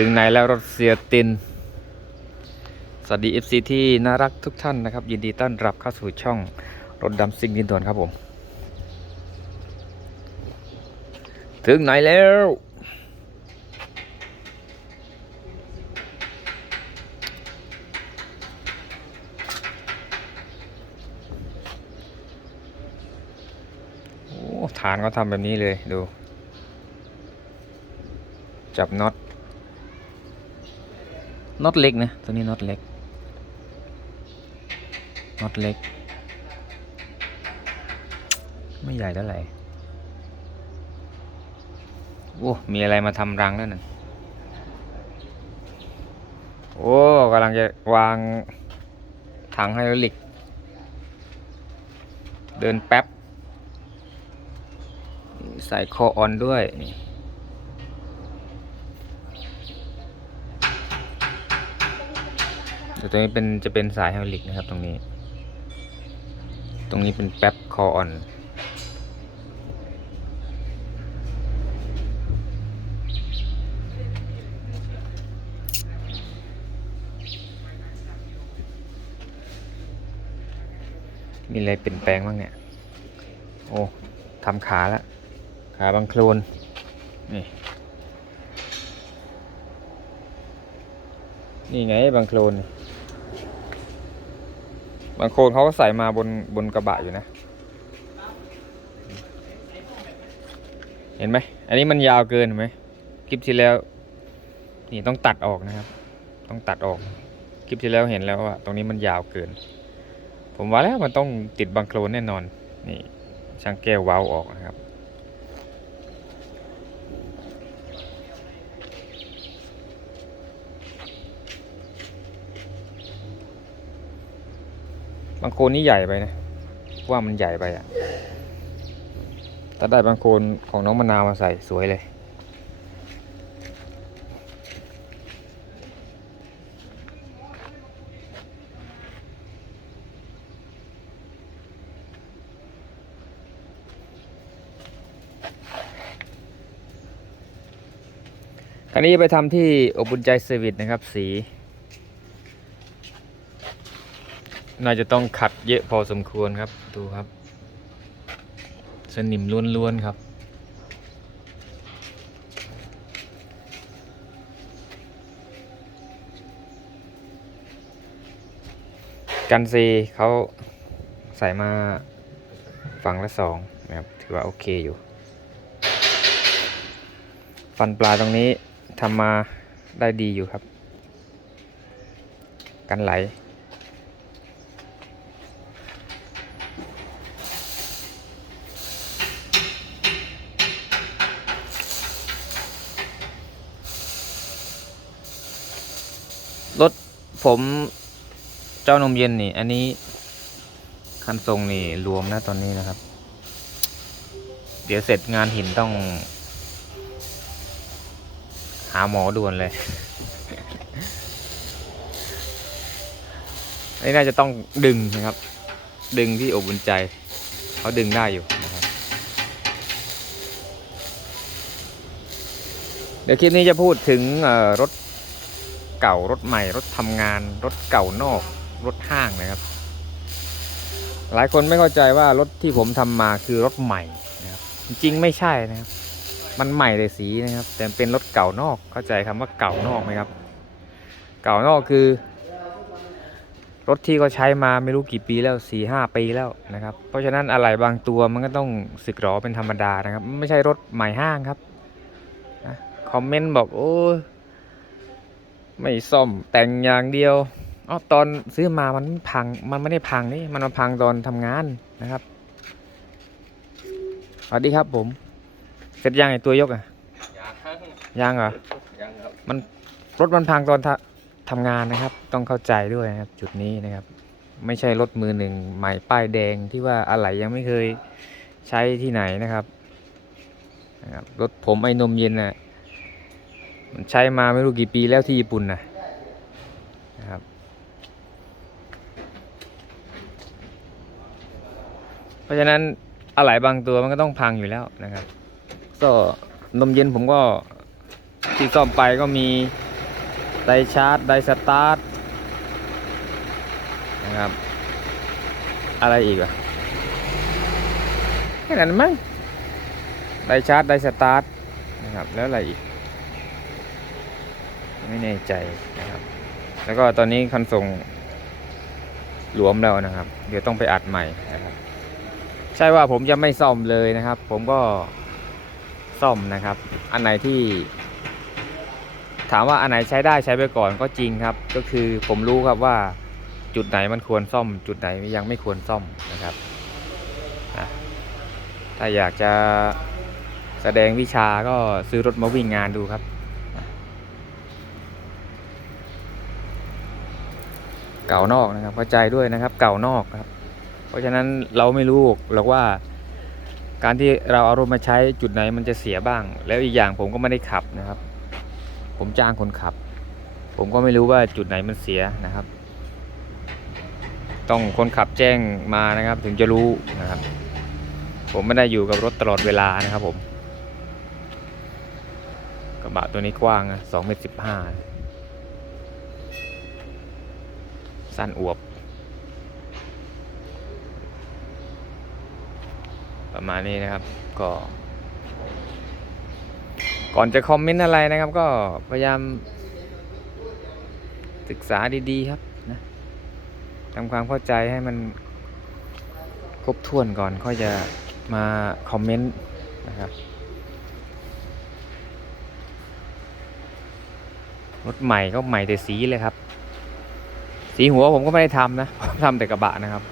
ถึงไหนแล้วรถเสียติน สวัสดี FC ที่น่ารักทุกท่านนะครับ ยินดีต้อนรับเข้าสู่ช่องรถดำซิ่งดินด่วนครับผม ถึงไหนแล้ว โอ้ฐานเขาทำแบบนี้เลยดู จับน็อต น็อตเล็กนะตัวนี้น็อตเล็กน็อตเล็ก ไม่ใหญ่เท่าไหร่โอ้มีอะไรมาทำรังแล้วนั่นโอ้กำลังจะวางถังไฮดรอลิก เดินแป๊บ ใส่คอออนด้วยนี่ เดี๋ยวตรงนี้เป็นจะเป็นสายไฮดรอลิกนะครับตรงนี้ ตรงนี้เป็นแป๊บคอออนมีอะไรเปลี่ยนแปลงบ้างเนี่ย โอ้ทำขาแล้ว ขาบางโคลน นี่ นี่ไงบางโคลน บางคนเขาก็ใส่มาบนบนกระบะอยู่นะ เห็นไหม อันนี้มันยาวเกินเห็นไหมคลิปที่แล้ว นี่ต้องตัดออกนะครับ ต้องตัดออก คลิปที่แล้วเห็นแล้วว่า ตรงนี้มันยาวเกิน ผมว่าแล้วมันต้องติดบางโคลนแน่นอน นี่ช่างแก้วเว้าออกนะครับางโคนนี่ใหญ่ไปนะ ว่ามันใหญ่ไปอะถ้าได้บางโคนของน้องมะนาวมาใส่สวยเลยคราวนี้ไปทำที่อบบุญใจเซอร์วิสนะครับสี น่าจะต้องขัดเยอะพอสมควรครับ ดูครับ สนิมล้วนๆครับ กันซีเขาใส่มาฝั่งละสองนะครับ ถือว่าโอเคอยู่ ฟันปลาตรงนี้ทำมาได้ดีอยู่ครับ กันไหล รถ ผมเจ้านมเย็นนี่ อันนี้คันทรงนี่รวมนะตอนนี้นะครับ เดี๋ยวเสร็จงานหินต้อง หาหมอด่วนเลยอันนี้น่าจะต้องดึงนะครับ ดึงที่อบอุ่นใจเขาดึงได้อยู่นะครับเดี๋ยวคลิปนี้จะพูดถึงรถ เก่ารถใหม่ รถทำงาน รถเก่านอก รถห้างนะครับ หลายคนไม่เข้าใจว่ารถที่ผมทำมาคือรถใหม่นะครับ จริงไม่ใช่นะครับ มันใหม่เลยสีนะครับ แต่เป็นรถเก่านอก เข้าใจคำว่าเก่านอกไหมครับ เก่านอกคือ รถที่เขาใช้มาไม่รู้กี่ปีแล้วสี่ห้าปีแล้วนะครับ เพราะฉะนั้นอะไหล่บางตัวมันก็ต้องสึกหรอเป็นธรรมดานะครับ ไม่ใช่รถใหม่ห้างครับนะคอมเมนต์บอกโอ้ ไม่ซ่อมแต่งอย่างเดียวอ๋อตอนซื้อมามันพังมันไม่ได้พังนี่มันมาพังตอนทำงานนะครับสวัสดีครับผมเสร็จยังไอตัวยกอะยังเหรอยังครับมันรถมันพังตอนทะทำงานนะครับ ต้องเข้าใจด้วยนะครับ จุดนี้นะครับ ไม่ใช่รถมือหนึ่งใหม่ป้ายแดงที่ว่าอะไหล่ยังไม่เคยใช้ที่ไหนนะครับนะครับรถผมไอ้นมเย็นน่ะ มันใช้มาไม่รู้กี่ปีแล้วที่ญี่ปุ่นนะนะครับเพราะฉะนั้นอะไหล่บางตัวมันก็ต้องพังอยู่แล้วนะครับ ก็นมเย็นผมก็ที่ซ่อมไปก็มีไดชาร์จไดสตาร์ทนะครับ อะไรอีกอะแค่นั้นมั้งไดชาร์จไดสตาร์ทนะครับ แล้วอะไรอีก ไม่แน่ใจนะครับ แล้วก็ตอนนี้คันส่งหลวมแล้วนะครับ เดี๋ยวต้องไปอัดใหม่นะครับ ใช่ว่าผมจะไม่ซ่อมเลยนะครับ ผมก็ซ่อมนะครับ อันไหนที่ ถามว่าอันไหนใช้ได้ใช้ไปก่อนก็จริงครับ ก็คือผมรู้ครับว่าจุดไหนมันควรซ่อม จุดไหนยังไม่ควรซ่อมนะครับ ถ้าอยากจะแสดงวิชาก็ซื้อรถมาวิ่งงานดูครับ เก่านอกนะครับเข้าใจด้วยนะครับ เก่านอกครับ เพราะฉะนั้นเราไม่รู้หรอกว่า การที่เราเอารถมาใช้จุดไหนมันจะเสียบ้าง แล้วอีกอย่างผมก็ไม่ได้ขับนะครับ ผมจ้างคนขับ ผมก็ไม่รู้ว่าจุดไหนมันเสียนะครับ ต้องคนขับแจ้งมานะครับ ถึงจะรู้นะครับ ผมไม่ได้อยู่กับรถตลอดเวลานะครับผมกระบะตัวนี้กว้างนะสองเมตรสิบห้า สั้นอวบ ประมาณนี้นะครับก็ ก่อนจะคอมเมนต์อะไรนะครับ ก็พยายาม ศึกษาดีๆครับนะทำความเข้าใจให้มันครบถ้วนก่อนค่อยจะมาคอมเมนต์นะครับรถใหม่ก็ใหม่แต่สีเลยครับ สีหัวผมก็ไม่ได้ทำนะทำแต่กระบะนะครับ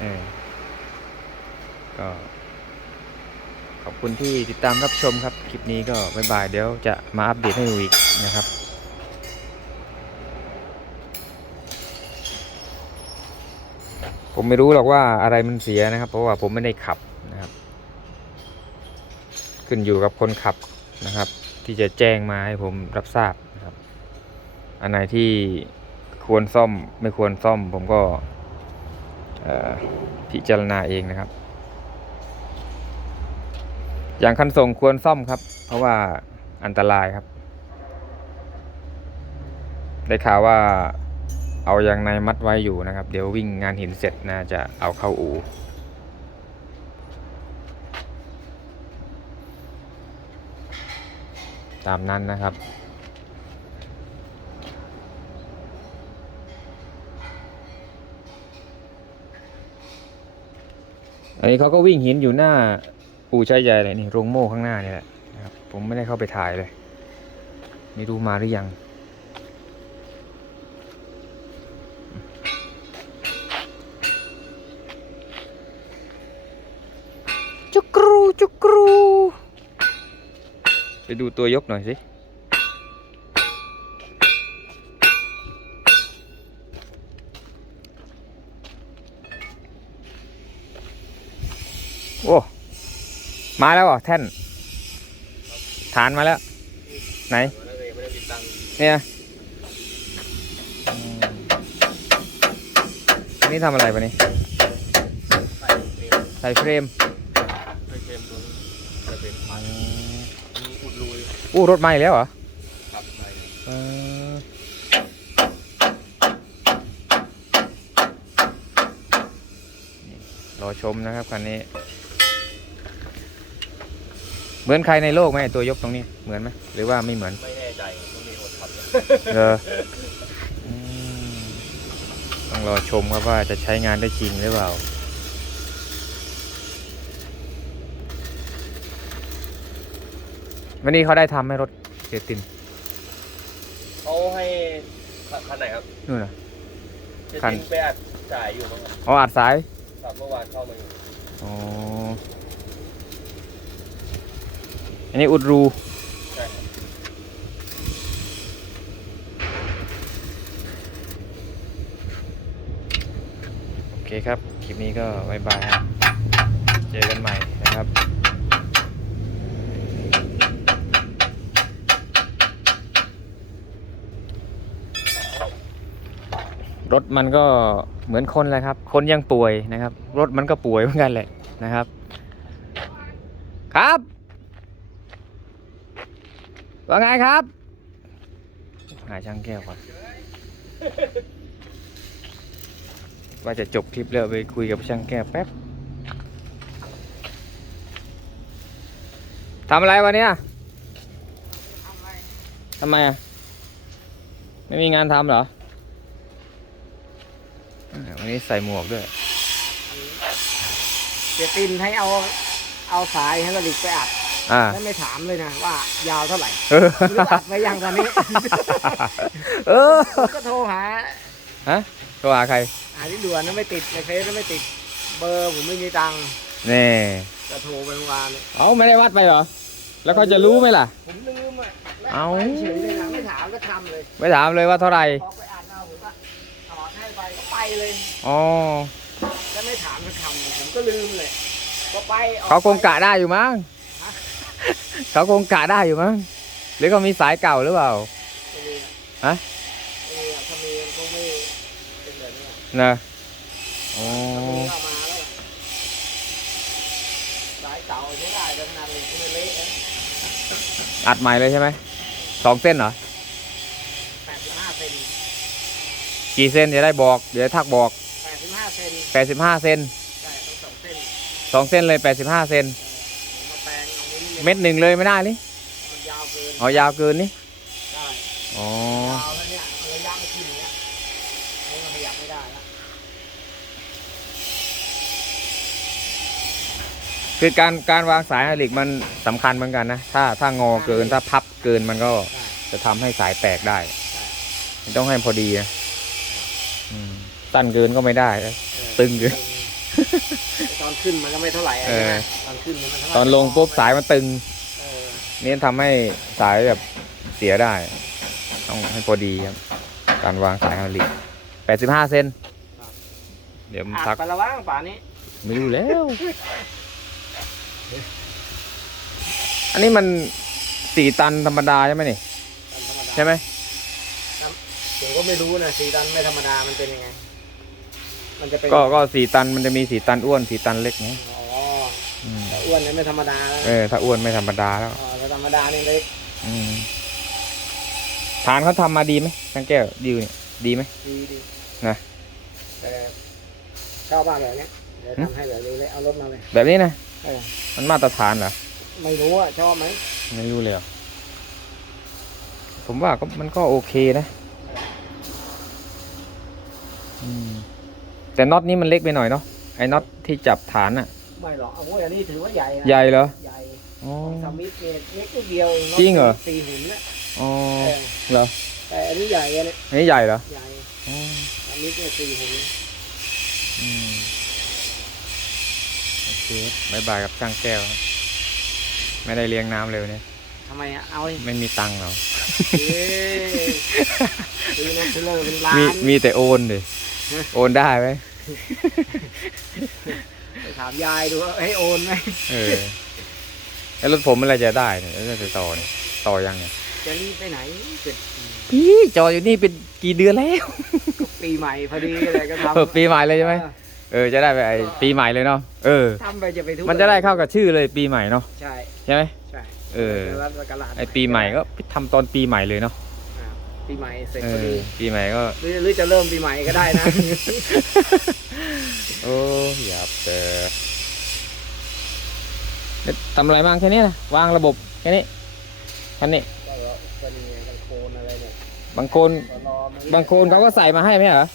เออก็ขอบคุณที่ติดตามรับชมครับ คลิปนี้ก็บ๊ายบาย เดี๋ยวจะมาอัปเดตให้ดูอีกนะครับผมไม่รู้หรอกว่าอะไรมันเสียนะครับ เพราะว่าผมไม่ได้ขับนะครับ ขึ้นอยู่กับคนขับนะครับ ที่จะแจ้งมาให้ผมรับทราบนะครับ อันไหนที่ ควรซ่อมไม่ควรซ่อม ผมก็พิจารณาเองนะครับ อย่างคันส่งควรซ่อมครับ เพราะว่าอันตรายครับ ได้ข่าวว่าเอายางในมัดไว้อยู่นะครับ เดี๋ยววิ่งงานหินเสร็จน่าจะเอาเข้าอู่ตามนั้นนะครับ อันนี้เขาก็วิ่งหินอยู่หน้าปูใช้ใหญ่เลยนี่โรงโม่ข้างหน้านี่แหละนะครับผมไม่ได้เข้าไปถ่ายเลย ไม่รู้มาหรือยัง จุกรูจุกรู ไปดูตัวยกหน่อยสิ โอ้ มาแล้วเหรอแท่น ฐานมาแล้ว ไหน เนี่ยนี่ทำอะไรปะนี่ใส่เฟรมอู้รถใหม่แล้วเหรอเอรอชมนะครับคันนี้ เหมือนใครในโลกไหมไอ้ตัวยกตรงนี้เหมือนไหมหรือว่าไม่เหมือนไม่แน่ใจต้องมีคนขับเอออืมต้องรอชมครับว่าจะใช้งานได้จริงหรือเปล่าวันนี้เขาได้ทำให้รถเสียตินเขาให้คันไหนครับนู่นน่ะจะคันทิ้งไปอัดจ่ายอยู่มั้งครับอ๋ออัดสายครับเมื่อวานเข้ามาอยู่ อ๋อ อันนี้อุดรูโอเคครับ คลิปนี้ก็บายบายครับเจอกันใหม่นะครับรถมันก็เหมือนคนแหละครับ คนยังป่วยนะครับ รถมันก็ป่วยเหมือนกันแหละนะครับ ครับ ว่าไงครับ หาช่างแก้วก่อนว่าจะจบคลิปแล้วไปคุยกับช่างแก้วแป๊บทำอะไรวันเนี้ยทำไมอะ ไม่มีงานทำเหรออ่าวันนี้ใส่หมวกด้วยเสียตินให้เอาเอาสายให้กระดิกไปอัด อ่า แล้วไม่ถามเลยนะว่ายาวเท่าไหร่เออ หรืออัดไว้ยังตอนนี้ เออผมก็โทรหาฮะโทรหาใครหาที่ด่วนนั้นไม่ติดในเฟซนั้นไม่ติดเบอร์ผมไม่มีตังค์นี่จะโทรไปเมื่อวานเนี่ยเอาไม่ได้วัดไปเหรอ แล้วเขาจะรู้ไหมล่ะ ผมลืมอะเอ้า ไปเฉยเลยนะไม่ถามก็ทำเลยไม่ถามเลยว่าเท่าไหร่พอไปอ่านเอาผมก็ถอดให้ไปก็ไปเลย อ๋อแล้วไม่ถามก็ทำผมก็ลืมเลยก็ไปออกเขาคงไปกะได้อยู่มั้งฮะ เขาคงกะได้อยู่มั้งหรือเขามีสายเก่าหรือเปล่าไม่มีฮะไม่มีอะถ้ามีมันคงไม่เป็นแบบนี้อะนะอ๋อถ้ามีก็เอามาแล้วล่ะสายเก่าใช้ได้แต่ขนาดนี้มันเละนะอัดใหม่เลยใช่ไหมสองเส้นเหรอแปดสิบห้าเซนกี่เส้นจะได้บอก เดี๋ยวทักบอกแปดสิบห้าเซนแปดสิบห้าเซนใช่ต้องสองเส้นสองเส้นเลยแปดสิบห้าเซนผมมาแปลง เอาไว้นี่เม็ดหนึ่งเลยไม่ได้นี่มันยาวเกินอ๋อยาวเกินนี่ใช่อ๋อยาวแล้วเนี่ยมันระยะมันขึ้นอย่างเงี้ยอันนี้มันขยับไม่ได้แล้วคือการการวางสายไฮดรอลิกมันสำคัญเหมือนกันนะ ถ้าถ้างอเกินถ้าพับเกินมันก็ใช่จะทำให้สายแตกได้มันต้องให้พอดีนะอืมสั้นเกินก็ไม่ได้นะเออตึงเกินตอน ขึ้นมันก็ไม่เท่าไหร่อะเออใช่ไหมตอนขึ้นมันไม่เท่าไหร่ตอนลงปุ๊บสายมันตึง เออนี่ทำให้สายแบบเสียได้ ต้องให้พอดีครับ การวางสายไฮดรอลิกแปดสิบห้าเซนเดี๋ยวมันอัดทักไปแล้วว่างป่านนี้ไม่รู้แล้ว อันนี้มันสี่ตันธรรมดาใช่ไหมนี่ ตามธรรมดาใช่ไหมผมก็ไม่รู้นะสีดันไม่ธรรมดามันเป็นยังไง มันจะเป็นก็ก็สี่ตันมันจะมีสี่ตันอ้วนสี่ตันเล็กไงอ๋ออืมแต่อ้วนเนี่ยไม่ธรรมดาแล้วเออถ้าอ้วนไม่ธรรมดาแล้วอ๋อแต่ธรรมดานี่เล็กอืมฐานเขาทำมาดีไหมช่างแก้วดิวเนี่ยดีไหม ดีดีนะ แต่ชอบมากแบบเนี้ยเดี๋ยวหึทำให้แบบนี้เลยเอารถมาเลย แบบนี้นะเออ มันมาตรฐานเหรอไม่รู้อะชอบไหมไม่รู้เลยอะผมว่าก็มันก็โอเคนะ อืม แต่น็อตนี้มันเล็กไปหน่อยเนาะไอ้น็อตที่จับฐานอะไม่หรอกเอาพวกอันนี้ถือว่าใหญ่นะใหญ่เหรอใหญ่อ๋อสมิธเนี่ยเล็กนิดเดียวเนาะจริงเหรอ สี่หุ่นนะอ๋อเออเหรอแต่อันนี้ใหญ่อะเนี่ยอันนี้ใหญ่เหรอใหญ่อ๋อสมิธเนี่ยสี่หุ่นอืมโอเคบายบายกับช่างแก้วครับไม่ได้เลี้ยงน้ำเลยวันนี้ทำไมอะเอาไอ้ไม่มีตังค์เหรอ เอ้ยซื้อนะซื้อเลยเป็นล้ามีนมีแต่โอนดิฮะ โอนได้ไหมไปถามยายดูว่าให้โอนไหมเออแล้วรถผมเมื่อไรจะได้เนี่ยแล้วจะต่อเนี่ยต่อยังเนี่ยจะรีบไปไหนเป็นพี่จออยู่นี่เป็นกี่เดือนแล้วปีใหม่พอดีอะไรก็เออทำปีใหม่เลยใช่ไหมออเออจะได้ไปไอ้ปีใหม่เลยเนาะเออทำไปจะไปทุกมันจะได้เข้ากับชื่อเลยปีใหม่เนาะใช่ใช่ไหมใช่เออรับกระลาดไอปีใหม่ก็ทำตอนปีใหม่เลยเนาะอ่า ปีใหม่เสร็จเอพออดีปีใหม่ก็ หรือหรือจะเริ่มปีใหม่ก็ได้นะ โอ้ยาบเจอแล้วทำอะไรบ้างแค่นี้นะวางระบบแค่นี้แค่นี้ก็ก็นี่ไงบางโคนอะไรเนี่ยบางคนก็รอมันบางคนเขาก็ใส่มาให้ไหมเหรอ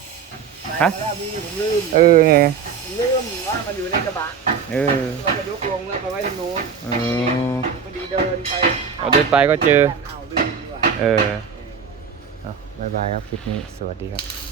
ใส่ฮะมาแล้วมีผมลืมเออเนี่ยผมลืมว่ามันอยู่ในกระบะเออเราจะยกลงแล้วไปไว้ทางโน้นเออ พอดีเดินไปเอาเดินไปก็เจอ เอาลืมดีกว่าเออเอา บายบายครับคลิปนี้ สวัสดีครับ